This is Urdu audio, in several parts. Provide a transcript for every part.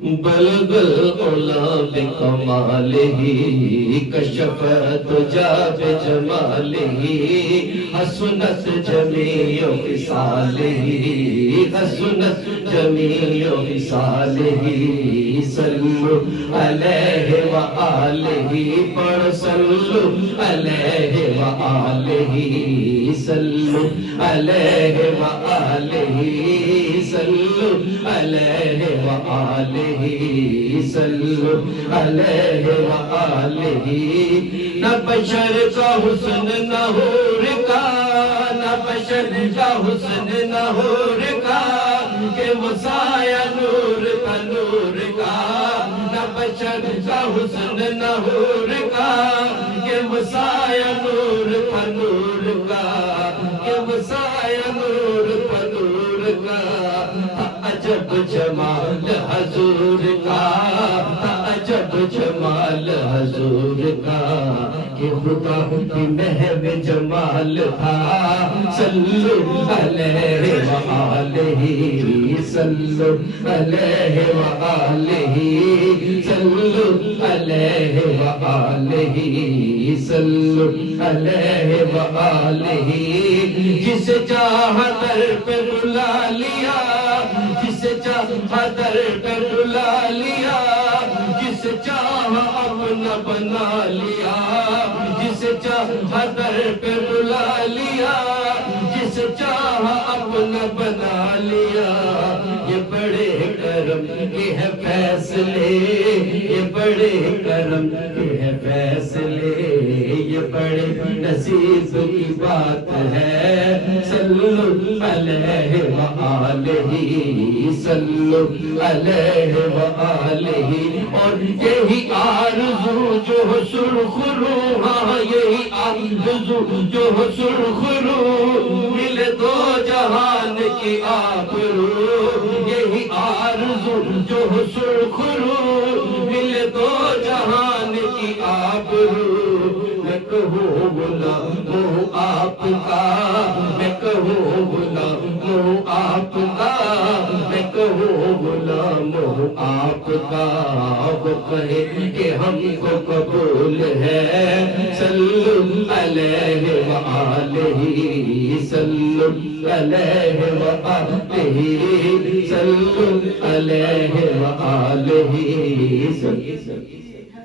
بلغ العلا بکمالہ کشف الدجا بجمالہ حسنت جمیع خصالہ حسنت جمیع خصالہ صلو علیہ وآلہ پڑھ صلو علیہ وآلہ صلو علیہ وآلہ صلو علیہ وآلہ صلو علیہ وآلہ نہ بشر کا حسن نہ حور کا نہ بشر کا حسن نہ حور کا کہ وہ سایہ نور کا نور کا نہ بشر کا حسن نہ حور کا کہ وہ سایہ نور کا نور کا کہ وہ سایہ نور کا نور کا عجب جمال حضور کا عجب جمال حضور کا کہ خدا کی محو جمال تھا صلو علیہ وآلہ صلو علیہ وآلہ صلو علیہ وآلہ صلو علیہ وآلہ جسے چاہا در پہ بلا لیا جسے چاہا در پہ بلا لیا جسے چاہا اپنا بنا لیا جسے چاہا در پہ بلا لیا جسے چاہا اپنا بنا لیا یہ بڑے کرم کے ہے فیصلے یہ بڑے کرم کے ہے فیصلے یہ بڑے نصیب کی بات ہے صلو علیہ وآلہ صلو علیہ وآلہ اور یہی آرزو جو سرخ رو ہاں یہی آرزو جو سرخ رو مل دو جہان کی آبرو یہی آرزو جو سرخ رو مل دو جہان کی آبرو میں کہوں غلام آپ کا میں کہوں غلام آپ کا میں کہوں غلام آپ کا وہ کہے کہ ہم کو قبول ہے صلو علیہ وآلہ صلو علیہ وآلہ صلو علیہ وآلہ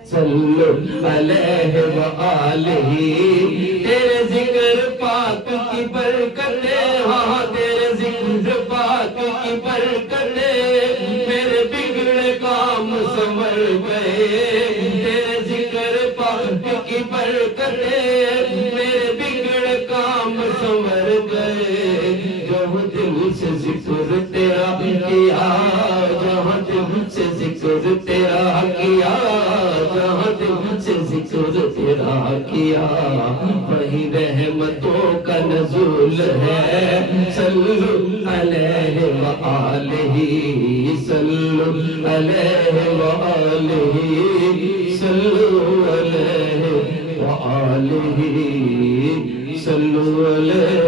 صلو علیہ وآلہ تیرے ذکر پاک کی برکتیں ہاں تیرے ذکر پاک کی برکتیں میرے بگڑے کام سنور گئے تیرے ذکر پاک کی برکتیں میرے بگڑے کام سنور گئے جہاں دل سے ذکر تیرا کیا جہاں دل سے ذکر تیرا کیا جہاں دل سے ذکر تیرا کیا وہی رحمتوں کا نزول ہے صلو علیہ وآلہ صلو علیہ وآلہ صلو علیہ وآلہ صلو علیہ